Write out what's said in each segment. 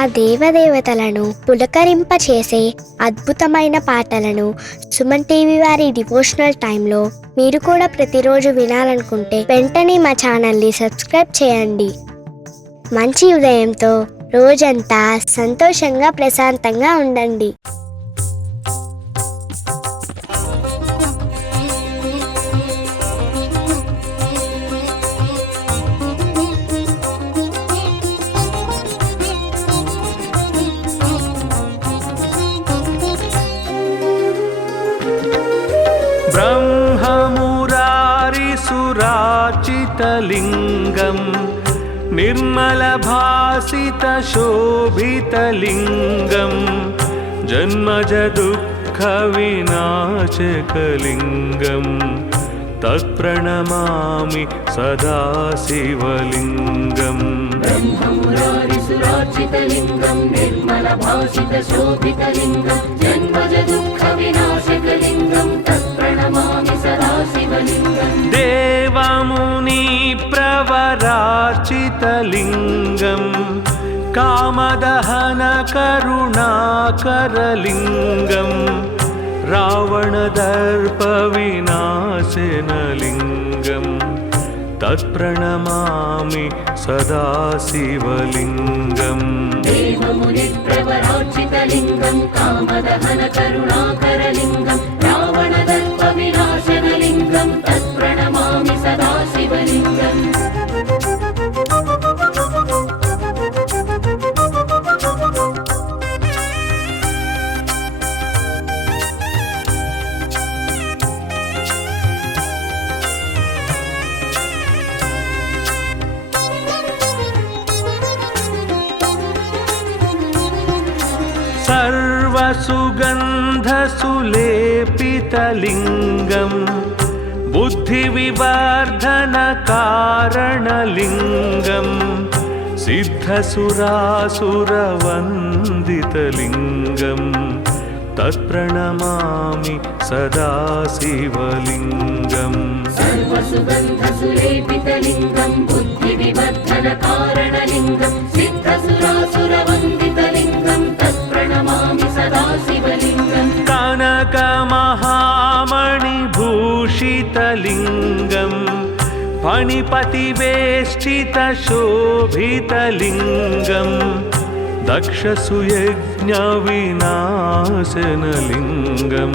ఆ దేవదేవతలను పులకరింపచేసే అద్భుతమైన పాటలను సుమన్ టీవీ వారి డివోషనల్ టైంలో మీరు కూడా ప్రతిరోజు వినాలనుకుంటే వెంటనే మా ఛానల్ని సబ్స్క్రైబ్ చేయండి. మంచి ఉదయంతో రోజంతా సంతోషంగా ప్రశాంతంగా ఉండండి. ब्रह्ममुरारिसुराचितलिङ्गं निर्मलभासितशोभितलिङ्गं जन्मजदुःखविनाशकलिङ्गं तत्प्रणमामि सदा शिवलिङ्गम्. ब्रह्ममुरारिसुराचितलिङ्गं निर्मलभासितशोभितलिङ्गं जन्मजदुःखविनाशकलिङ्गं तत्प्रणमामि सदा शिवलिङ्गम्. देवमुनिप्रवरार्चितलिङ्गं कामदहनकरुणाकरलिङ्गं रावणदर्पविनाशनलिङ्गं तत्प्रणमामि सदा शिवलिङ्गम्. देवमुनिप्रवरार्चितलिङ्गं कामदहनकरुणाकरलिङ्गं रावणदर्पविनाशनलिङ्गं तत्प्रणमामि सदा शिवलिङ्गम्. सर्वसुगन्धसुलेपितलिङ्गं बुद्धिविवर्धनकारणलिङ्गं सिद्धसुरासुरवन्दितलिङ्गं तत्प्रणमामि सदा शिवलिङ्गम्. सर्वसुगन्धसुलेपितलिङ्गं बुद्धिविवर्धनकारणलिङ्गं सिद्धसुरासुरवन्दितलिङ्गं तत्प्रणमामि सदा शिवलिङ्गम्. कनकमहामणिभूषितलिङ्गं फणिपतिवेष्टितशोभितलिङ्गं दक्षसुयज्ञविनाशनलिङ्गं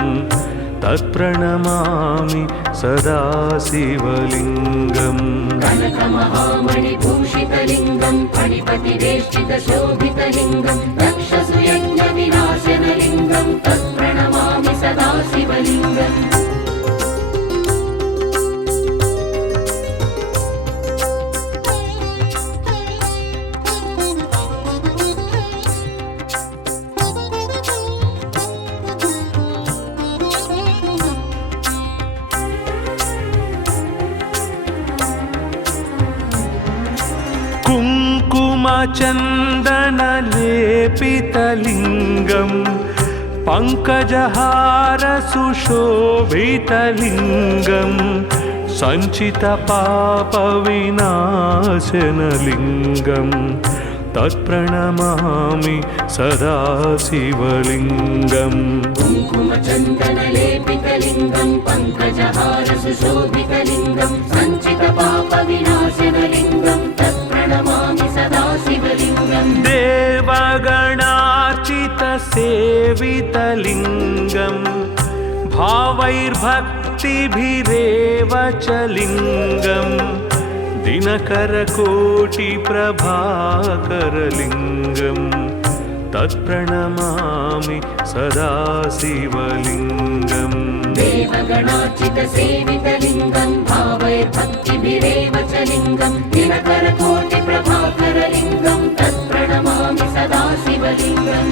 तत्प्रणमामि सदा शिवलिङ्गम्. कनकमहामणिभूषितलिङ्गं फणिपतिवेष्टितशोभितलिङ्गं दक्षसुयज्ञविनाशनलिङ्गं तत्प्रणमामि सदा शिवलिङ्गम्. कुङ्कुमचन्दनलेपितलिङ्गं पङ्कजहारसुशोभितलिङ्गं सञ्चितपापविनाशनलिङ्गं तत्प्रणमामि सदा शिवलिङ्गम्. कुङ्कुमचन्दनलेपितलिङ्गं पङ्कजहारसुशोभितलिङ्गं सञ्चितपापविनाशनलिङ्गं तत्प्रणमामि सदा शिवलिङ्गम्. देवगणार्चितसेवितलिङ्गं भावैर्भक्तिभिरेव च लिङ्गं दिनकरकोटिप्रभाकरलिङ्गं तत्प्रणमामि सदा शिवलिङ्गम्. देवगणार्चितसेवितलिङ्गं भावैर्भक्तिभिरेव च लिङ्गं दिनकरकोटिप्रभाकरलिङ्गं तत्प्रणमामि सदा शिवलिङ्गम्.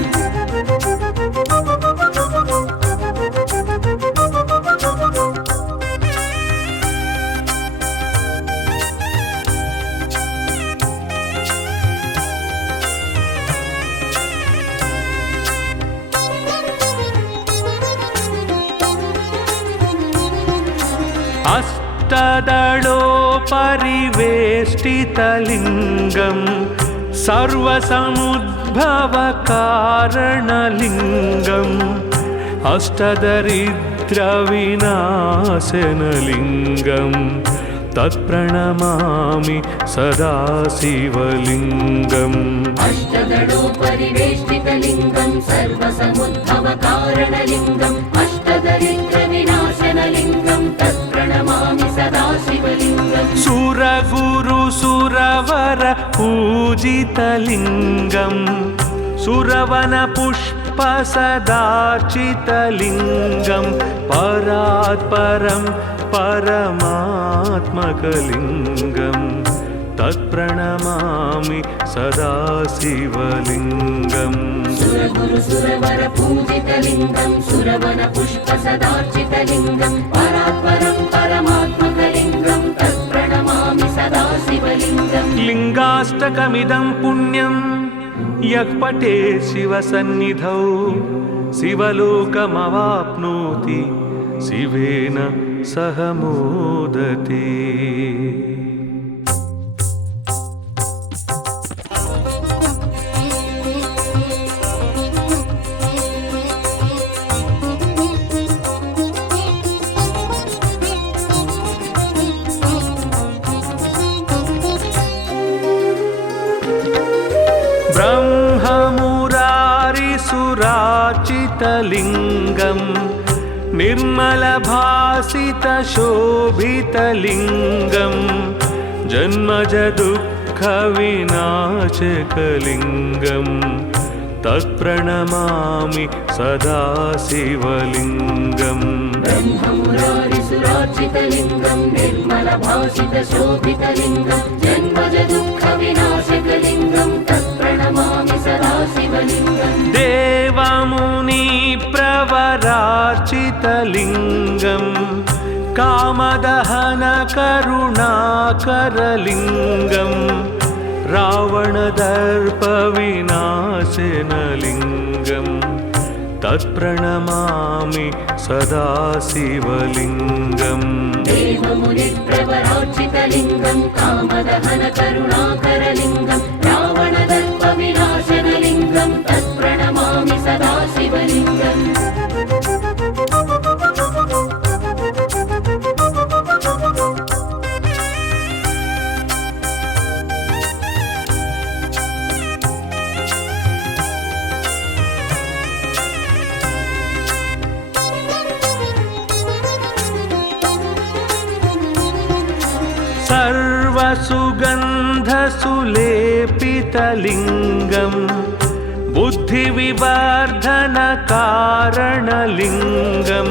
अष्टदलोपरिवेष्टितलिङ्गं सर्वसमुद्र भवकारणलिङ्गम् अष्टदरिद्रविनाशनलिङ्गम् तत्प्रणमामि सदा शिवलिङ्गम् अष्टदलोपरिवेष्टितलिङ्गं सर्वसमुद्भवकारणलिङ्गम् अष्टदरिद्रविनाशनलिङ्गं तत्प्रणमामि सदा शिवलिङ्गम् सुरगुरुसुरवर पूजितलिङ्गम् सुरवनपुष्पसदार्चितलिङ्गं परात्परं परमात्मकलिङ्गं तत्प्रणमामि सदा शिवलिङ्गम् सुरगुरुसुरवर पूजितलिङ्गं सुरवनपुष्पसदार्चितलिङ्गं परात्परं परमात्मकलिङ्गं तत्प्रणमामि सदा शिवलिङ्गम् लिङ्गाष्टकमिदं पुण्यं यः पठेत् शिवसन्निधौ शिवलोकमवाप्नोति शिवेन सह मोदते। ब्रह्ममुरारिसुरार्चितलिङ्गं निर्मलभासितशोभितलिङ्गं जन्मजदुःखविनाशकलिङ्गं तत्प्रणमामि सदा शिवलिङ्गम् ब्रह्ममुरारिसुरार्चितलिङ्गं निर्मलभासितशोभितलिङ्गं जन्मजदुःखविनाशकलिङ्गं तत्प्रणमामि सदा शिवलिङ्गम् देवमुनिप्रवरार्चितलिङ्गं कामदहनकरुणाकरलिङ्गं रावणदर्पविनाशनलिङ्गं तत्प्रणमामि सदा शिवलिङ्गम् देवमुनिप्रवरार्चितलिङ्गं कामदहनकरुणाकरलिङ्गं रावणदर्पविनाशनलिङ्गं तत्प्रणमामि सदा शिवलिङ्गम् सर्वसुगन्धसुलेपितलिङ्गं बुद्धिविवर्धनकारणलिङ्गं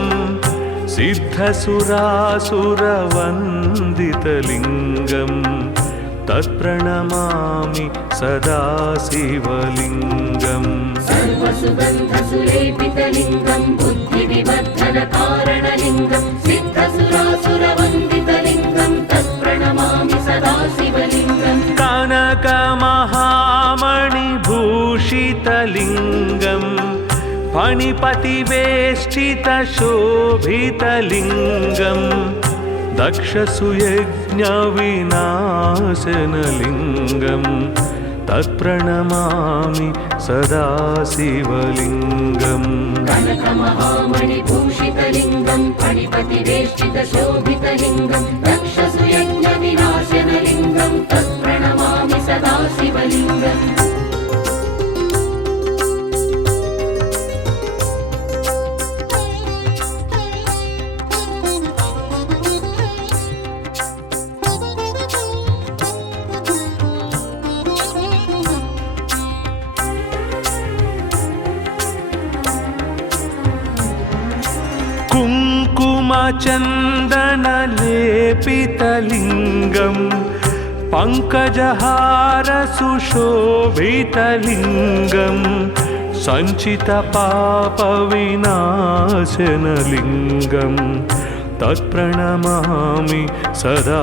सिद्धसुरासुरवन्दितलिङ्गं तत्प्रणमामि सदा शिवलिङ्गम् सर्वसुगन्धसुलेपितलिङ्गं बुद्धिविवर्धनकारणलिङ्गं सिद्धसुरासुरवन्दितलिङ्गं तत्प्रणमामि सदा शिवलिङ्गम् कनकमहामणिभूषितलिङ्गं फणिपतिवेष्टितशोभितलिङ्गं दक्षसुयज्ञविनाशनलिङ्गं तत्प्रणमामि सदा शिवलिङ्गम् कनकमहामणिभूषितलिङ्गं फणिपतिवेष्टितशोभितलिङ्गं दक्षसुयज्ञविनाशनलिङ्गं तत्प्रणमामि सदा शिवलिङ्गम् कुङ्कुमचन्दनलेपितलिङ्गं पङ्कजहारसुशोभितलिङ्गं सञ्चितपापविनाशनलिङ्गं तत्प्रणमामि सदा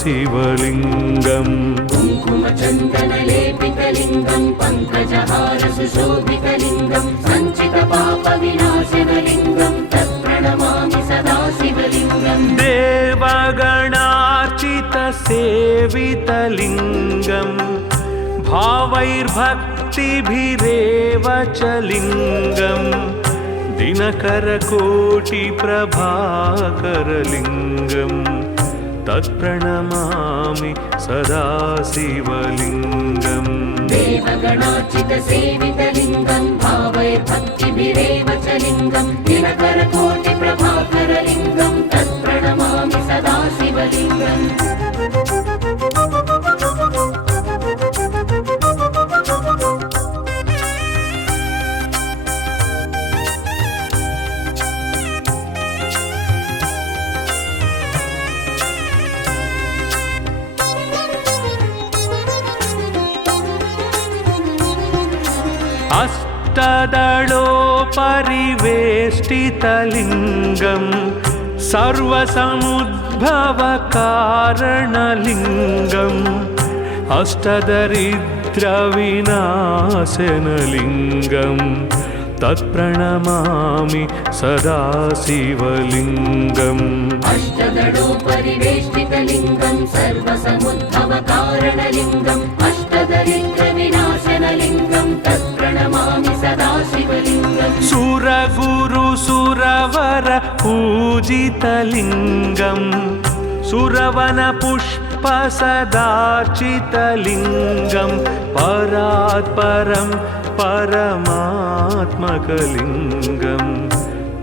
शिवलिङ्गम् कुङ्कुमचन्दनलेपितलिङ्गं पङ्कजहारसुशोभितलिङ्गं सञ्चितपापविनाशनलिङ्गं तत्प्रणमामि सदा शिवलिङ्गम् देवगणार्चितसेवितलिङ्गं भाव भावैर्भक्तिभिरेव च लिङ्गं दिनकरकोटिप्रभाकरलिङ्गं तत्प्रणमामि सदा शिवलिङ्गम् देवगणार्चितसेवितलिङ्गं भावैर्भक्तिभिरेव च लिङ्गं दिनकरकोटिप्रभाकरलिङ्गं तत्प्रणमामि सदा शिवलिङ्गम् अष्टदलोपरिवेष्टितलिङ्गं सर्वसमुद्भवकारणलिङ्गम् अष्टदरिद्रविनाशनलिङ्गं तत्प्रणमामि सदा शिवलिङ्गम् अष्टदलोपरिवेष्टितलिङ्गं सर्वसमुद्भवकारणलिङ्गम् अष्टदरिद्रविनाशनलिङ्गं तत्प्रणमामि सदा शिवलिङ्गम् सुरगुरुसुरवर पूजितलिङ्गं सुरवनपुष्पसदार्चितलिङ्गं परात्परं परमात्मकलिङ्गं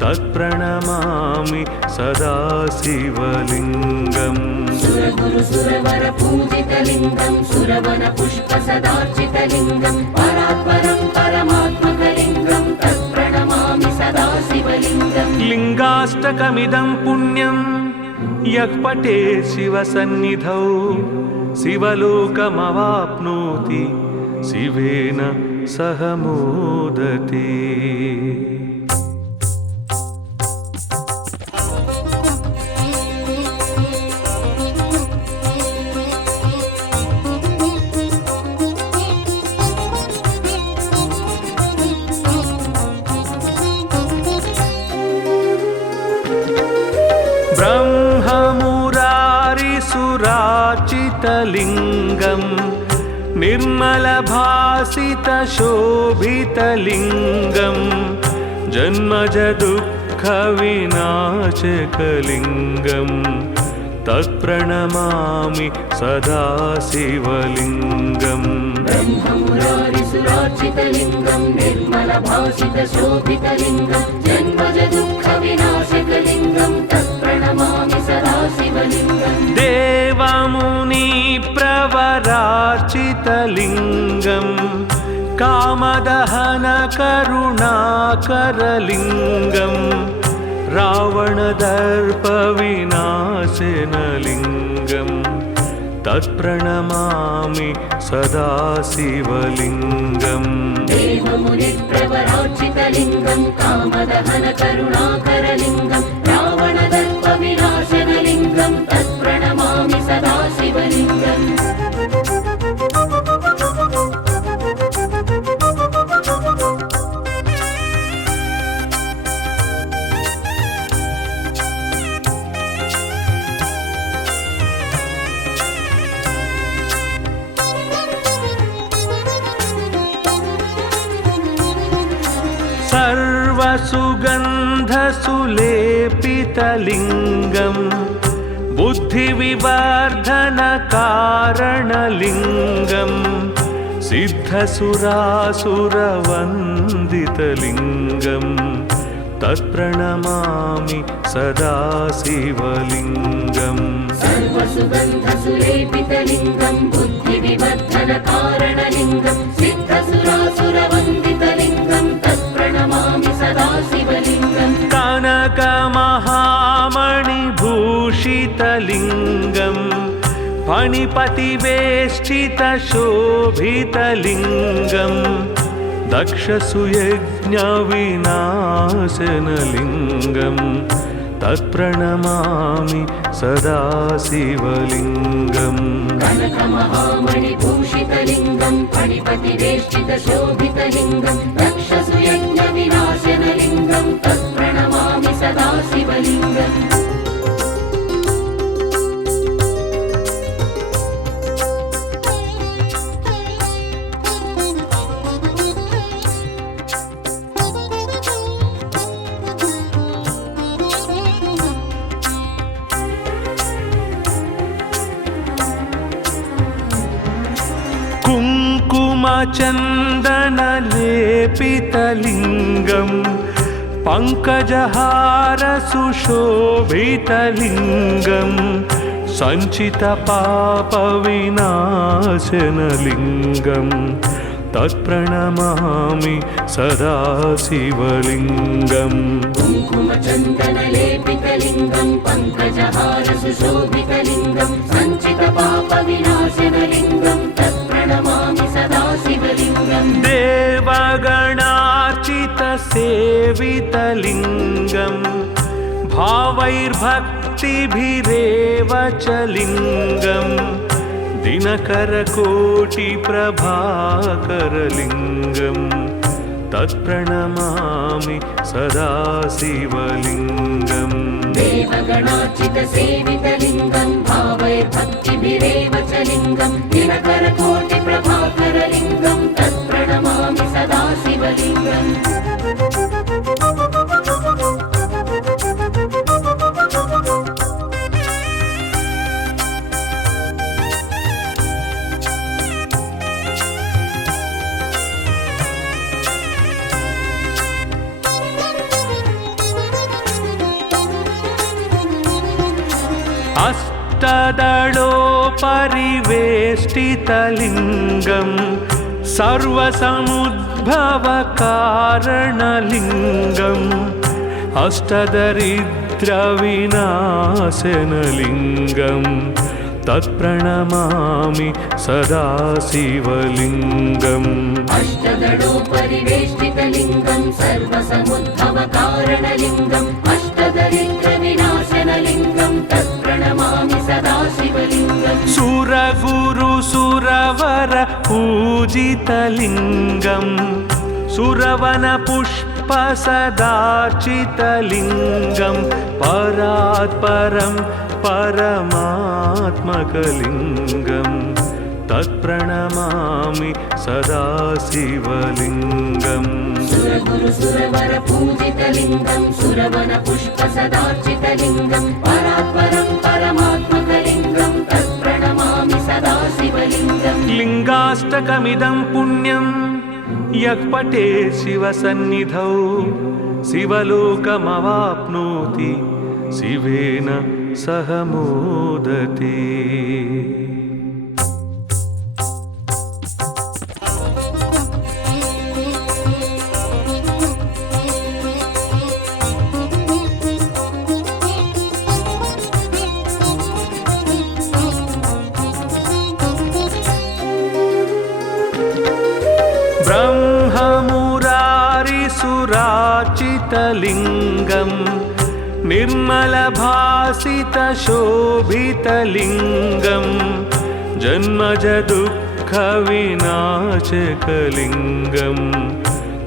तत्प्रणमामि सदा शिवलिङ्गम् सुरगुरुसुरवर पूजितलिङ्गं सुरवनपुष्पसदार्चितलिङ्गं परात्परं परमात्मकलिङ्गं तत्प्रणमामि सदा शिवलिङ्गम् लिङ्गाष्टकमिदं पुण्यं यः पठेत् शिवसन्निधौ शिवलोकमवाप्नोति शिवेन सह मोदते। ब्रह्ममुरारिसुरार्चितलिङ्गं निर्मलभासितशोभितलिङ्गं जन्मजदुःखविनाशकलिङ्गं तत्प्रणमामि सदा शिवलिङ्गम् ब्रह्ममुरारिसुरार्चितलिङ्गं निर्मलभासितशोभितलिङ्गं जन्मजदुःखविनाशकलिङ्गं तत्प्रणमामि सदा शिवलिङ्गम् देवमुनिप्रवरार्चितलिङ्गं कामदहनकरुणाकरलिङ्गं रावणदर्पविनाशनलिङ्गं तत्प्रणमामि सदा शिवलिङ्गम् देवमुनिप्रवरार्चितलिङ्गं कामदहनकरुणाकरलिङ्गं रावणदर्पविनाशनलिङ्गं तत्प्रणमामि सदा शिवलिङ्गम् सर्वसुगन्धसुलेपितलिङ्गं बुद्धिविवर्धनकारणलिङ्गं सिद्धसुरासुरवन्दितलिङ्गं तत्प्रणमामि सदा शिवलिङ्गम् सर्वसुगन्धसुलेपितलिङ्गं बुद्धिविवर्धनकारणलिङ्गं सिद्धसुरासुरवन्दितलिङ्गं तत्प्रणमामि सदा शिवलिङ्गम् कनकमहामणिभूषितलिङ्गं फणिपतिवेष्टितशोभितलिङ्गं दक्षसुयज्ञविनाशनलिङ्गं तत्प्रणमामि सदा शिवलिङ्गम् कनकमहामणिभूषितलिङ्गं फणिपतिवेष्टितशोभितलिङ्गं दक्षसुयज्ञविनाशनलिङ्गं तत्प्रणमामि सदा शिवलिङ्गम् कुङ्कुमचन्दनलेपितलिङ्गं पङ्कजहारसुशोभितलिङ्गं सञ्चितपापविनाशनलिङ्गं तत्प्रणमामि सदा शिवलिङ्गम् कुङ्कुमचन्दनलेपितलिङ्गं पङ्कजहारसुशोभितलिङ्गं सञ्चितपापविनाशनलिङ्गं तत्प्रणमामि सदा शिवलिङ्गम् देवगणार्चितसेवितलिङ्गं भावैर्भक्तिभिरेव च लिङ्गं दिनकरकोटिप्रभाकरलिङ्गं तत्प्रणमामि सदा शिवलिङ्गम् देवगणार्चितसेवितलिङ्गं भावैर्भक्तिभिरेव च लिङ्गं दिनकरकोटिप्रभाकरलिङ्गं तत्प्रणमामि सदा शिवलिङ्गम् अष्टदलोपरिवेष्टितलिङ्गं सर्वसमुद्भवकारणलिङ्गम् अष्टदरिद्रविनाशनलिङ्गं तत्प्रणमामि सदा शिवलिङ्गम् अष्टदलोपरिवेष्टितलिङ्गं सर्वसमुद्भवकारणलिङ्गम् अष्टदरिद्रविनाशनलिङ्गं तत्प्रणमामि सदा शिवलिङ्गम् सुरगुरुसुरवर पूजितलिङ्गं सुरवनपुष्पसदार्चितलिङ्गं परात्परं परमात्मकलिङ्गं तत्प्रणमामि सदा शिवलिङ्गम् सुरगुरुसुरवर पूजितलिङ्गं सुरवनपुष्पसदार्चितलिङ्गं परात्परं परमात्मकलिङ्गं तत्प्रणमामि सदा शिवलिङ्गम् लिङ्गाष्टकमिदं पुण्यं यः पठेत् शिवसन्निधौ शिवलोकमवाप्नोति शिवेन सह मोदते। ब्रह्ममुरारिसुरार्चितलिङ्गं निर्मलभासितशोभितलिङ्गं जन्मजदुःखविनाशकलिङ्गं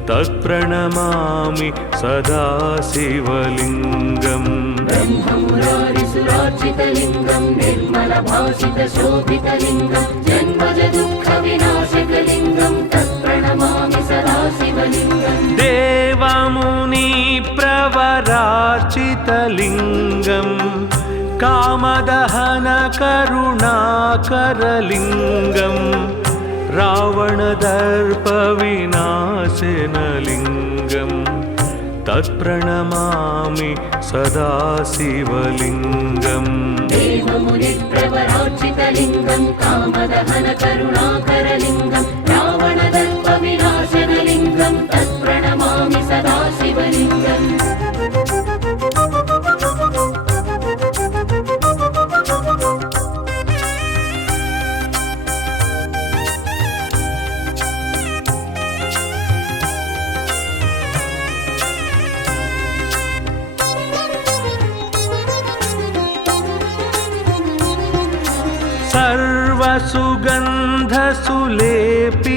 तत्प्रणमामि सदा शिवलिङ्गम् ब्रह्ममुरारिसुरार्चितलिङ्गं निर्मलभासितशोभितलिङ्गं जन्मजदुःखविनाशकलिङ्गं तत्प्रणमामि सदा शिवलिङ्गम् देवमुनिप्रवरार्चितलिङ्गं कामदहनकरुणाकरलिङ्गं रावणदर्पविनाशनलिङ्गं तत्प्रणमामि सदा शिवलिङ्गम् देवमुनिप्रवरार्चितलिङ्गं कामदहनकरुणाकरलिङ्गं रावणदर्पविनाशनलिङ्गं तत्प्रणमामि सदा शिवलिङ्गम्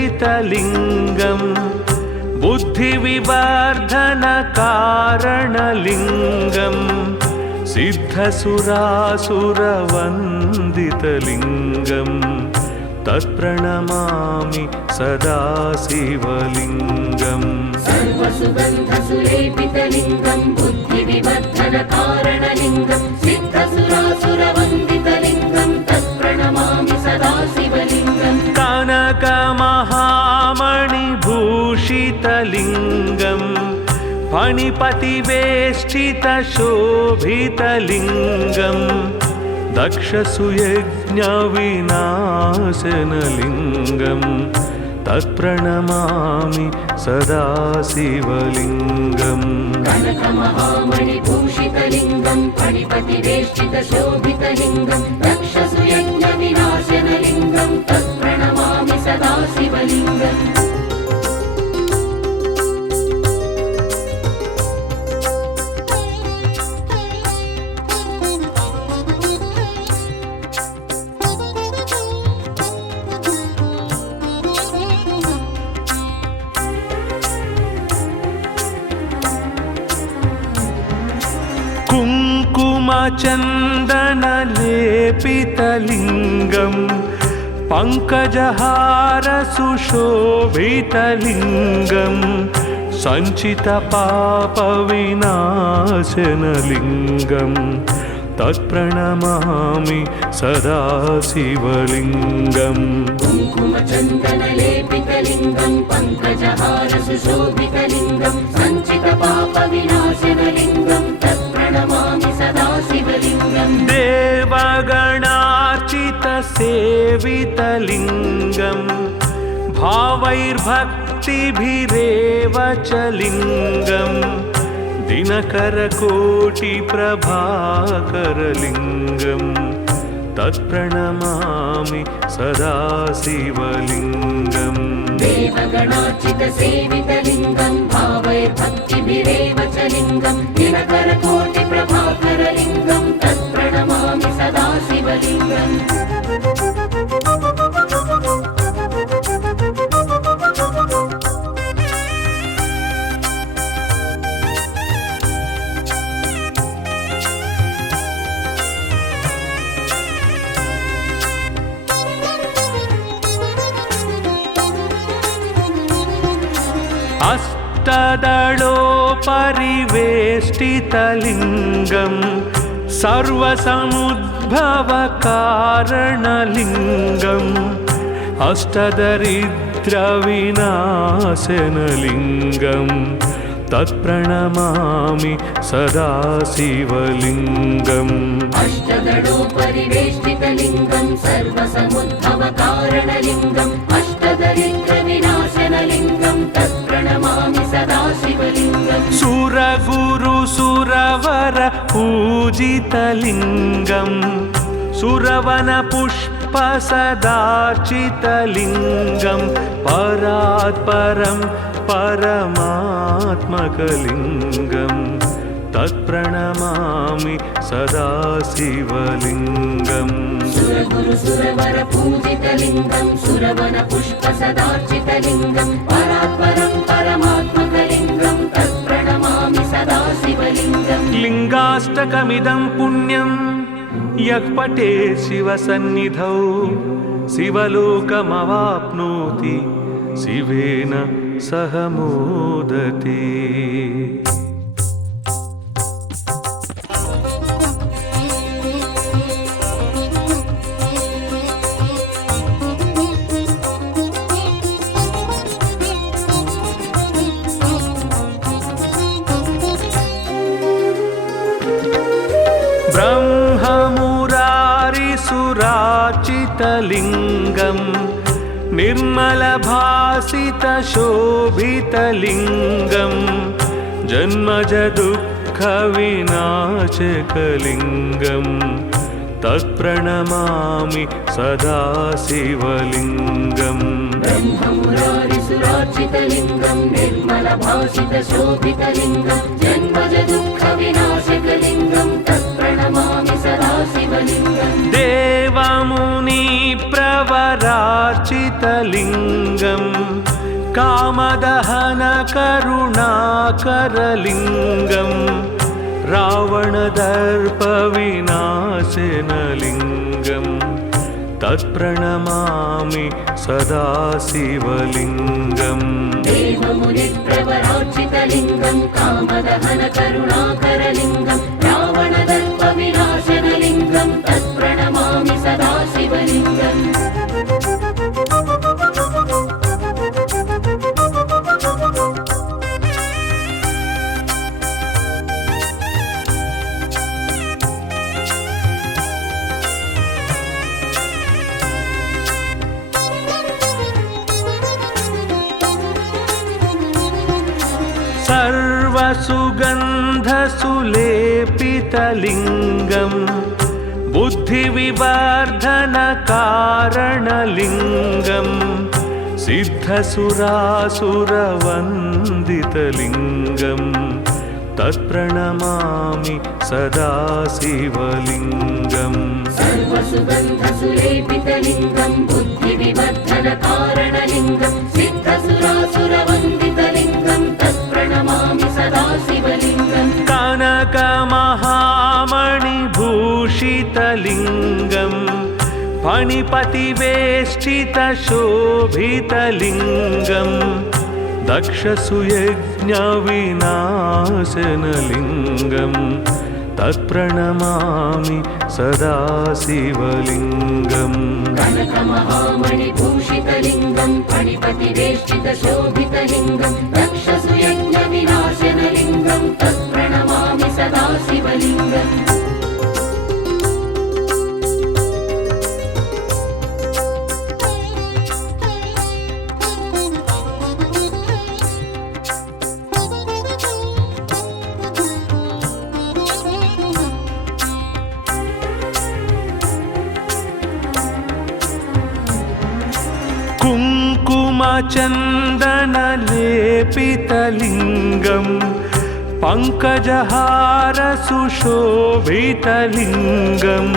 सर्वसुगन्धसुलेपितलिङ्गं बुद्धिविवर्धनकारणलिङ्गं सिद्धसुरासुरवन्दितलिङ्गं तत्प्रणमामि सदा शिवलिङ्गम् सर्वसुगन्धसुलेपितलिङ्गं बुद्धिविवर्धनकारणलिङ्गं सिद्धसुरासुरवन्दितलिङ्गं तत्प्रणमामि सदा शिवलिङ्गम् कनकमहा भूषितलिङ्गं फणिपतिवेष्टितशोभितलिङ्गं दक्षसुयज्ञविनाशनलिङ्गं तत्प्रणमामि सदा शिवलिङ्गम् कनकमहामणिभूषितलिङ्गं फणिपतिवेष्टितशोभितलिङ्गं दक्षसुयज्ञविनाशनलिङ्गं तत्प्रणमामि सदा शिवलिङ्गम् कुङ्कुमचन्दनलेपितलिङ्गं पङ्कजहारसुशोभितलिङ्गं सञ्चितपापविनाशनलिङ्गं तत्प्रणमामि सदा शिवलिङ्गम् कुङ्कुमचन्दनलेपितलिङ्गं पङ्कजहारसुशोभितलिङ्गं सञ्चितपापविनाशनलिङ्गं तत्प्रणमामि सदा शिवलिङ्गम् देवगणार्चितसेवितलिङ्गं भावैर्भक्तिभिरेव च लिङ्गं दिनकरकोटिप्रभाकरलिङ्गं तत्प्रणमामि सदा शिवलिङ्गम् देवगणार्चितसेवितलिङ्गं भावैर्भक्तिभिरेव च लिङ्गं दिनकरकोटिप्रभाकरलिङ्गं तत्प्रणमामि सदा शिवलिङ्गम् अष्टदलोपरिवेष्टितलिङ्गं सर्वसमुद्भवकारणलिङ्गम् अष्टदरिद्रविनाशनलिङ्गं तत्प्रणमामि सदा शिवलिङ्गम् अष्टदलोपरिवेष्टितलिङ्गं सर्वसमुद्भवकारणलिङ्गम् अष्टदरिद्रविनाशनलिङ्गं तत्प्रणमामि सदा शिवलिङ्गम् सुरगुरुसुरवर पूजितलिङ्गं सुरवनपुष्पसदार्चितलिङ्गं परात्परं परमात्मकलिङ्गं तत्प्रणमामि सदा शिवलिङ्गम् सुरगुरुसुरवर पूजितलिङ्गं सुरवनपुष्पसदार्चितलिङ्गं परात्परं परमात्मकलिङ्गं तत्प्रणमामि सदा शिवलिङ्गम् लिङ्गाष्टकमिदं पुण्यं यः पठे शिवसन्निधौ शिवलोकमवाप्नोति शिवेन सह मोदते। ब्रह्ममुरारिसुराचितलिङ्गं निर्मलभासितशोभितलिङ्गं जन्मजदुःखविनाशकलिङ्गं तत्प्रणमामि सदा शिवलिङ्गम् ब्रह्ममुरारिसुरार्चितलिङ्गं निर्मलभासितशोभितलिङ्गं जन्मजदुःखविनाशकलिङ्गं तत्प्रणमामि सदा शिवलिङ्गम् देवमुनिप्रवरार्चितलिङ्गं कामदहनकरुणाकरलिङ्गं रावणदर्पविनाशनलिङ्गं तत्प्रणमामि सदा शिवलिङ्गम् देवमुनिप्रवरार्चितलिङ्गं कामदहनकरुणाकरलिङ्गं रावणदर्पविनाशनलिङ्गं तत्प्रणमामि सदा शिवलिङ्गम् सर्वसुगन्धसुलेपितलिङ्गम् बुद्धिविवर्धनकारणलिङ्गम् सिद्धसुरासुरवन्दितलिङ्गम् तत्प्रणमामि सदा शिवलिङ्गम् सर्वसुगन्धसुलेपितलिङ्गं बुद्धिविवर्धनकारणलिङ्गं सिद्धसुरासुरवन्दितलिङ्गं तत्प्रणमामि सदा शिवलिङ्गम् कनकमहामणिभूषितलिङ्गम् फणिपतिवेष्टितशोभितलिङ्गम् दक्षसुयज्ञविनाशनलिङ्गम् तत्प्रणमामि सदा शिवलिङ्गम् कनकमहामणिभूषितलिङ्गं फणिपतिवेष्टितशोभितलिङ्गं दक्षसुयज्ञविनाशनलिङ्गं तत्प्रणमामि सदा शिवलिङ्गम् कुङ्कुमचन्दनलेपितलिङ्गम् पङ्कजहारसुशोभितलिङ्गम्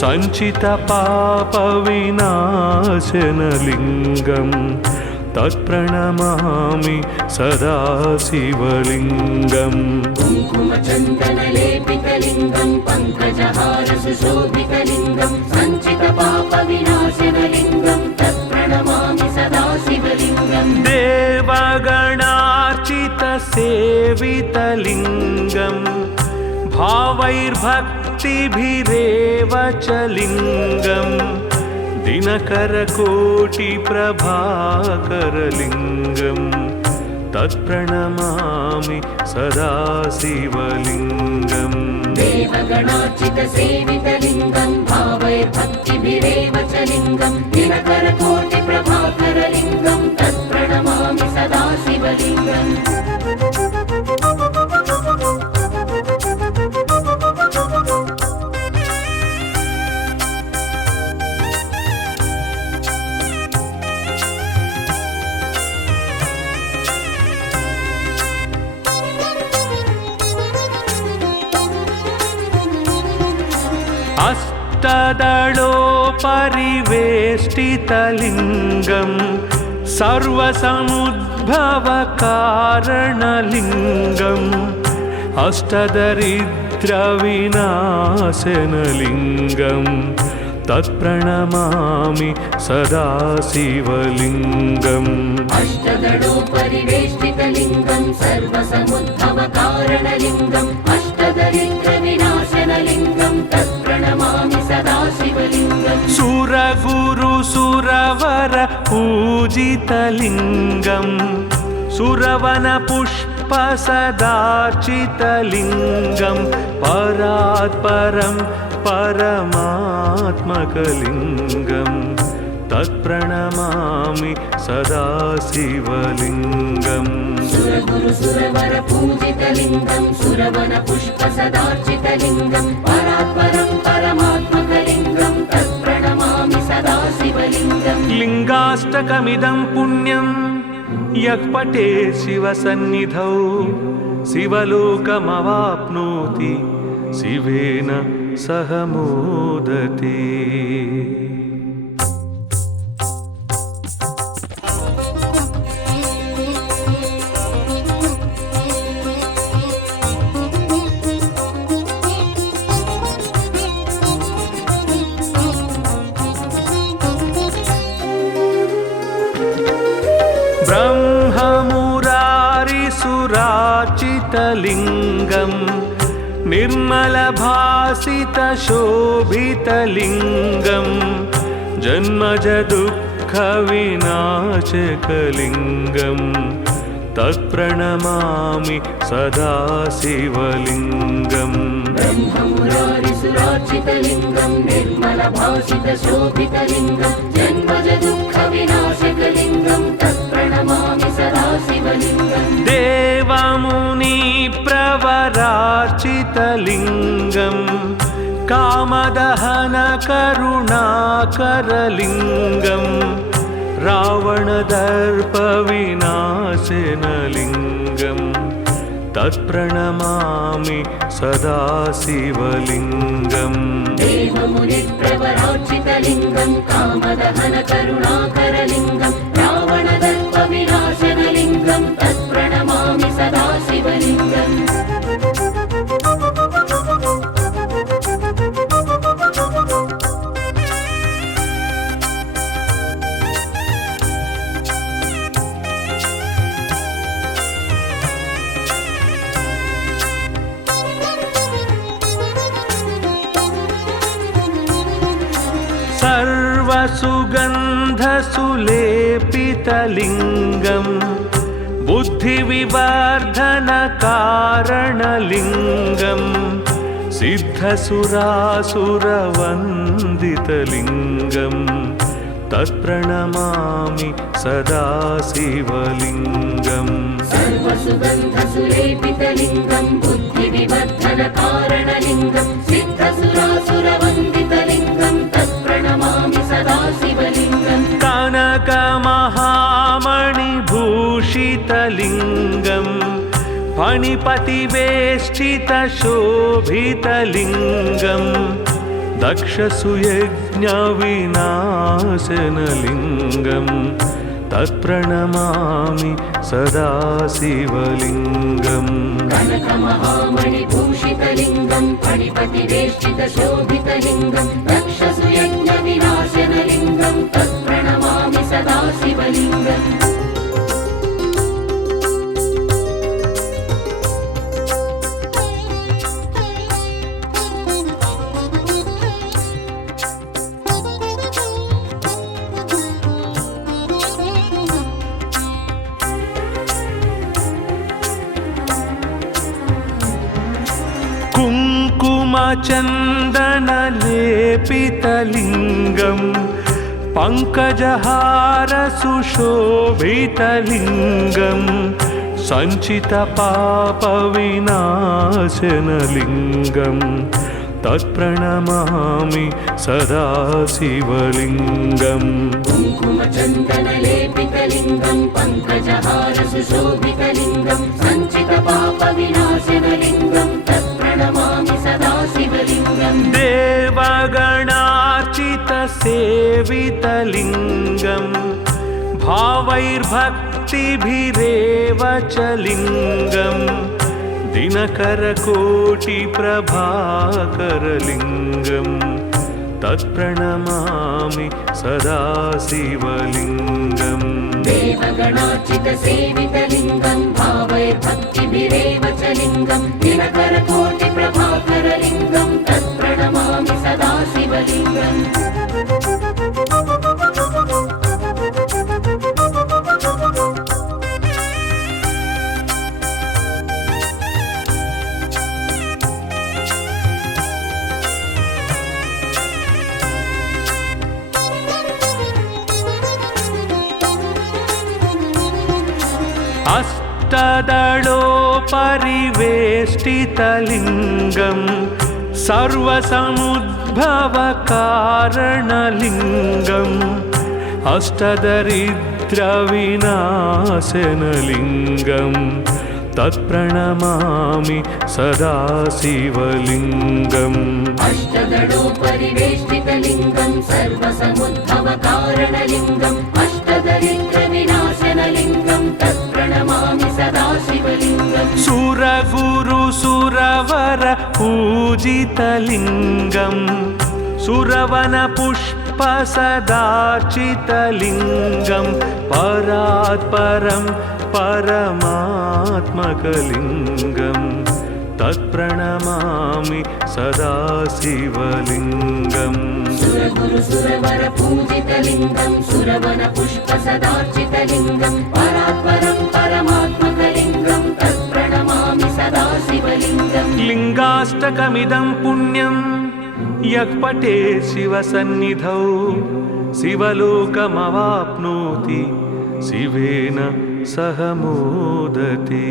सञ्चितपापविनाशनलिङ्गम् तत्प्रणमामि सदा शिवलिङ्गम् कुङ्कुमचन्दनलेपितलिङ्गं पङ्कजहारसुशोभितलिङ्गं सञ्चितपापविनाशनलिङ्गं तत्प्रणमामि सदा शिवलिङ्गम् देवगणार्चितसेवितलिङ्गम् भावैर्भक्तिभिरेव च लिङ्गम् दिनकरकोटिप्रभाकरलिङ्गम् तत्प्रणमामि सदा शिवलिङ्गम् देवगणार्चितसेवितलिङ्गं भावैर्भक्तिभिरेव च लिङ्गं दिनकरकोटिप्रभाकरलिङ्गं तत्प्रणमामि सदा शिवलिङ्गम् अष्टदलोपरिवेष्टितलिङ्गम् सर्वसमुद्भवकारणलिङ्गम् अष्टदरिद्रविनाशनलिङ्गम् तत्प्रणमामि सदा शिवलिङ्गम् अष्टदलोपरिवेष्टितलिङ्गं सर्वसमुद्भवकारणलिङ्गम् अष्टदरिद्रविनाशनलिङ्गं तत्प्रणमामि सदा शिवलिङ्गम् सुरगुरुसुरवर पूजितलिङ्गम् सुरवनपुष्पसदार्चितलिङ्गम् परात्परं परमात्मकलिङ्गम् तत्प्रणमामि सदा शिवलिङ्गम् सुरगुरुसुरवर पूजितलिङ्गं सुरवनपुष्पसदार्चितलिङ्गं परात्परं परमात्मकलिङ्गं तत्प्रणमामि सदा शिवलिङ्गम् लिङ्गाष्टकमिदं पुण्यं यः पठेत् शिवसन्निधौ शिवलोकमवाप्नोति शिवेन सह मोदते। ब्रह्ममुरारिसुराचितलिङ्गम् निर्मलभासितशोभितलिङ्गम् जन्मजदुःखविनाशकलिङ्गम् तत्प्रणमामि सदा शिवलिङ्गम् ब्रह्ममुरारिसुराचितलिङ्गं निर्मलभासितशोभितलिङ्गं जन्मजदुःखविनाशकलिङ्गं तत्प्रणमामि सदा शिवलिङ्गम् देवं कामदहनकारितलिङ्गम् कामदहनकरुणाकरलिङ्गम् रावणदर्पविनाशनलिङ्गम् तत्प्रणमामि सदा शिवलिङ्गम् देवमुनिप्रवरार्चितलिङ्गं कामदहनकरुणाकरलिङ्गं रावणदर्पविनाशनलिङ्गं तत्प्रणमामि सदा शिवलिङ्गम् सर्वसुगन्धसुलेपितलिङ्गं बुद्धिविवर्धनकारणलिङ्गं सिद्धसुरासुरवन्दितलिङ्गं तत्प्रणमामि सदा शिवलिङ्गम् सर्वसुगन्धसुलेपितलिङ्गं बुद्धिविवर्धनकारणलिङ्गं सिद्धसुरासुरवन्दितलिङ्गं तत्प्रणमामि सदा शिवलिङ्गम् कनकमहामणिभूषितलिङ्गं फणिपतिवेष्टितशोभितलिङ्गं दक्षसुयज्ञविनाशनलिङ्गं तत्प्रणमामि सदा शिवलिङ्गम् कनकमहामणिभूषितलिङ्गं फणिपतिवेष्टितशोभितलिङ्गं दक्षसुयज्ञविनाशनलिङ्गं तत्प्रणमामि सदा शिवलिङ्गम् कुङ्कुमचन्दनलेपितलिङ्गं पङ्कजहारसुशोभितलिङ्गं सञ्चितपापविनाशनलिङ्गं तत्प्रणमामि सदा शिवलिङ्गम् कुङ्कुमचन्दनलेपितलिङ्गं पङ्कजहारसुशोभितलिङ्गं सञ्चितपापविनाशनलिङ्गं तत्प्रणमामि सदा शिवलिङ्गम् देवगणार्चितसेवितलिङ्गं भावैर्भक्तिभिरेव च लिङ्गं दिनकरकोटिप्रभाकरलिङ्गं तत्प्रणमामि सदा शिवलिङ्गम् देवगणार्चितसेवितलिङ्गं भावैर्भक्तिभिरेव च लिङ्गं दिनकरकोटिप्रभाकरलिङ्गं तत्प्रणमामि सदा शिवलिङ्गम् अष्टदलोपरिवेष्टितलिङ्गं सर्वसमुद्भवकारणलिङ्गम् अष्टदरिद्रविनाशनलिङ्गं तत्प्रणमामि सदा शिवलिङ्गम् अष्टदलोपरिवेष्टितलिङ्गं सर्वसमुद्भवकारणलिङ्गम् अष्टदरिद्रविनाशनलिङ्गं तत्प्रणमामि सदा शिवलिङ्गम् सुरगुरुसुरवर पूजितलिङ्गं सुरवनपुष्पसदार्चितलिङ्गं परात्परं परमात्मकलिङ्गं तत्प्रणमामि सदा शिवलिङ्गम् सुरगुरुसुरवर पूजितलिङ्गं सुरवनपुष्पसदार्चितलिङ्गं परात्परं परमात्मकलिङ्गं तत्प्रणमामि सदा शिवलिङ्गम् लिङ्गाष्टकमिदं पुण्यं यः पठेत् शिवसन्निधौ शिवलोकमवाप्नोति शिवेन सह मोदते।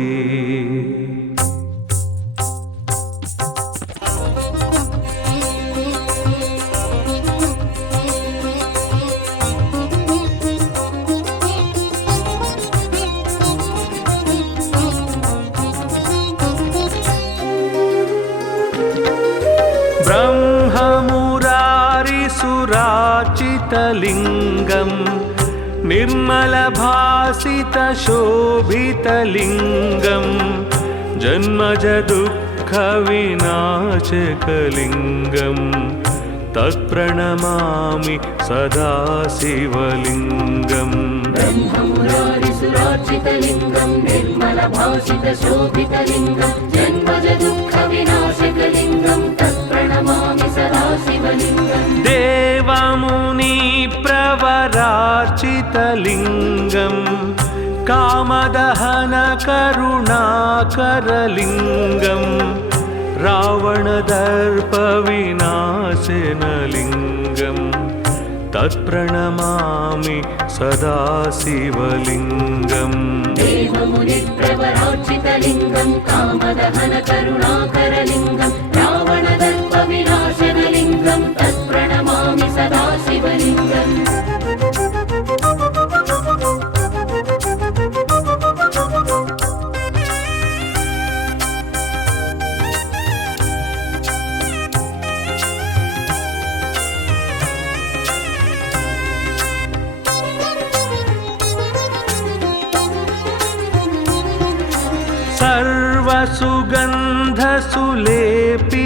निर्मलभासितलिङ्गं निर्मलभासितशोभितलिङ्गं जन्मजदुःखविनाशकलिङ्गं तत्प्रणमामि सदा शिवलिङ्गम् ब्रह्ममुरारिसुरार्चितलिङ्गं निर्मलभासितशोभितलिङ्गं जन्मजदुःखविनाशकलिङ्गं तत्प्रणमामि सदा शिवलिङ्गम् देवमुनिप्रवरार्चितलिङ्गं कामदहनकरुणाकरलिङ्गं रावणदर्पविनाशनलिङ्गं तत्प्रणमामि सदा शिवलिङ्गम् देवमुनिप्रवरार्चितलिङ्गं कामदहनकरुणाकरलिङ्गं रावणदर्पविनाशनलिङ्गं तत्प्रणमामि सदा शिवलिङ्गम्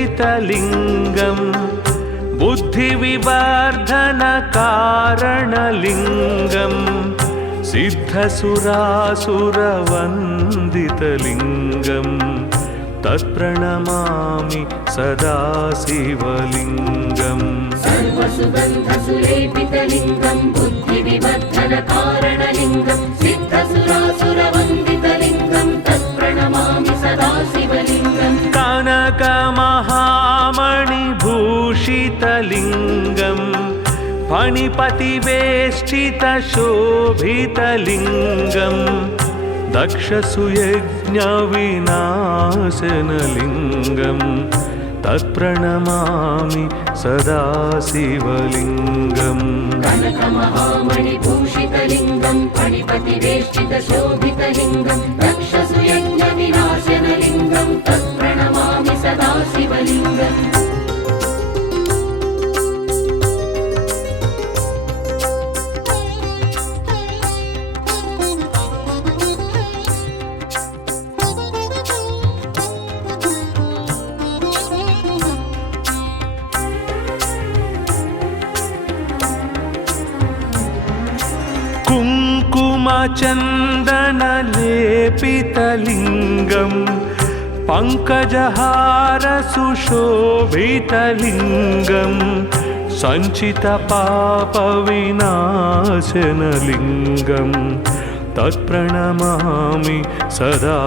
सर्वसुगन्धसुलेपितलिङ्गं बुद्धिविवर्धनकारणलिङ्गं सिद्धसुरासुरवन्दितलिङ्गं तत्प्रणमामि सदा शिवलिङ्गम् सर्वसुगन्धसुलेपितलिङ्गं बुद्धिविवर्धनकारणलिङ्गं सिद्धसुरासुरवन्दितलिङ्गं तत्प्रणमामि सदा शिवलिङ्गम् कनकमहामणिभूषितलिङ्गं फणिपतिवेष्टितशोभितलिङ्गं दक्षसुयज्ञविनाशनलिङ्गं तत्प्रणमामि सदा शिवलिङ्गम् कनकमहामणिभूषितलिङ्गं फणिपतिवेष्टितशोभितलिङ्गं दक्षसुयज्ञविनाशनलिङ्गं तत्प्रणमामि सदा शिवलिङ्गम् कुङ्कुमचन्दनलेपितलिङ्गं पङ्कजहारसुशोभितलिङ्गं सञ्चितपापविनाशनलिङ्गं तत्प्रणमामि सदा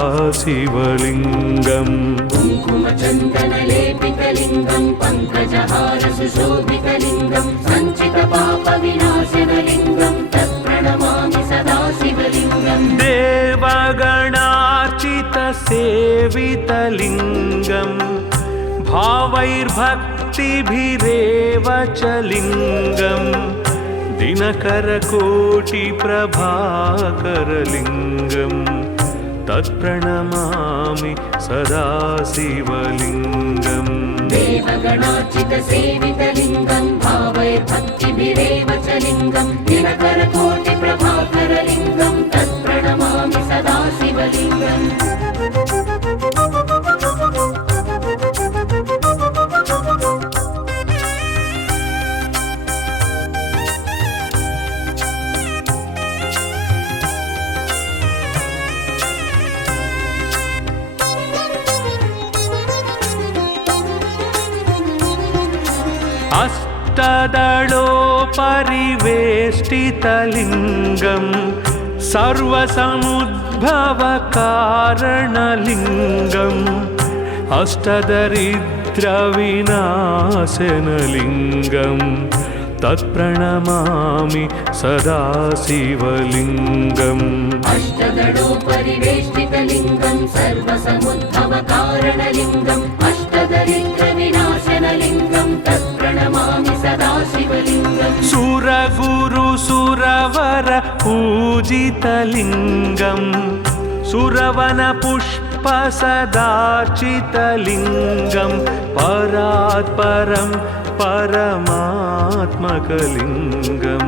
शिवलिङ्गम् कुङ्कुमचन्दनलेपितलिङ्गं पङ्कजहारसुशोभितलिङ्गं सञ्चितपापविनाशनलिङ्गं तत्प्रणमामि सदा शिवलिङ्गम् देवगणार्चितसेवितलिङ्गं भावैर्भक्तिभिरेव च लिङ्गं दिनकरकोटिप्रभाकरलिङ्गं तत्प्रणमामि सदा शिवलिङ्गम् देवगणार्चितसेवितलिङ्गं भावैर्भक्तिभिरेव च लिङ्गं दिनकरकोटिप्रभाकरलिङ्गं तत्प्रणमामि सदा शिवलिङ्गम् अष्टदलोपरिवेष्टितलिङ्गं सर्वसमुद्भवकारणलिङ्गम् अष्टदरिद्रविनाशनलिङ्गं तत्प्रणमामि सदा शिवलिङ्गम् अष्टदलोपरिवेष्टितलिङ्गं सर्वसमुद्भवकारणलिङ्गम् अष्टदरिद्रविनाशनलिङ्गं तत्प्रणमामि सदा शिवलिङ्गम् सुरगुरुसुरवर पूजितलिङ्गं सुरवनपुष्पसदार्चितलिङ्गं परात् परं परमात्मकलिङ्गं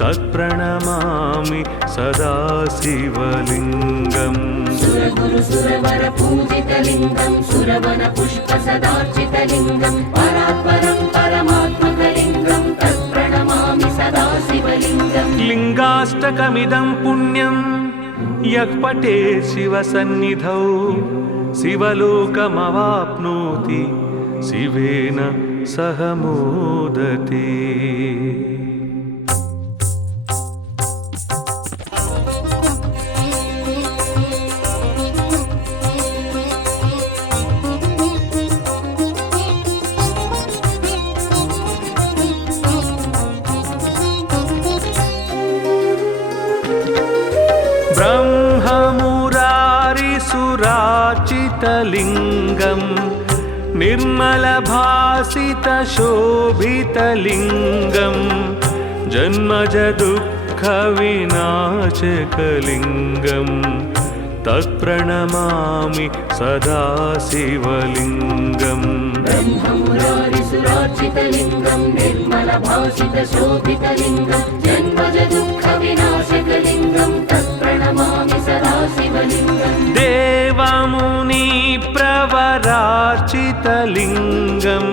तत्प्रणमामि सदा शिवलिङ्गम् सुरगुरु सुरवर पूजितलिङ्गं सुरवन पुष्प सदार्चितलिङ्गं परात्परं परमात्मकलिङ्गं तत्प्रणमामि सदा शिवलिङ्गम् लिङ्गाष्टकमिदं पुण्यं यः पठे शिवसन्निधौ शिवलोकमवाप्नोति शिवेन सह मोदते। ब्रह्ममुरारिसुराचितलिङ्गं निर्मलभासितशोभितलिङ्गं जन्मजदुःखविनाशकलिङ्गं तत्प्रणमामि सदा शिवलिङ्गम् ब्रह्ममुरारिसुरार्चितलिङ्गं निर्मलभासितशोभितलिङ्गं जन्मजदुःखविनाशकलिङ्गं तत्प्रणमामि सदा शिवलिङ्गम् देवमुनिप्रवरार्चितलिङ्गं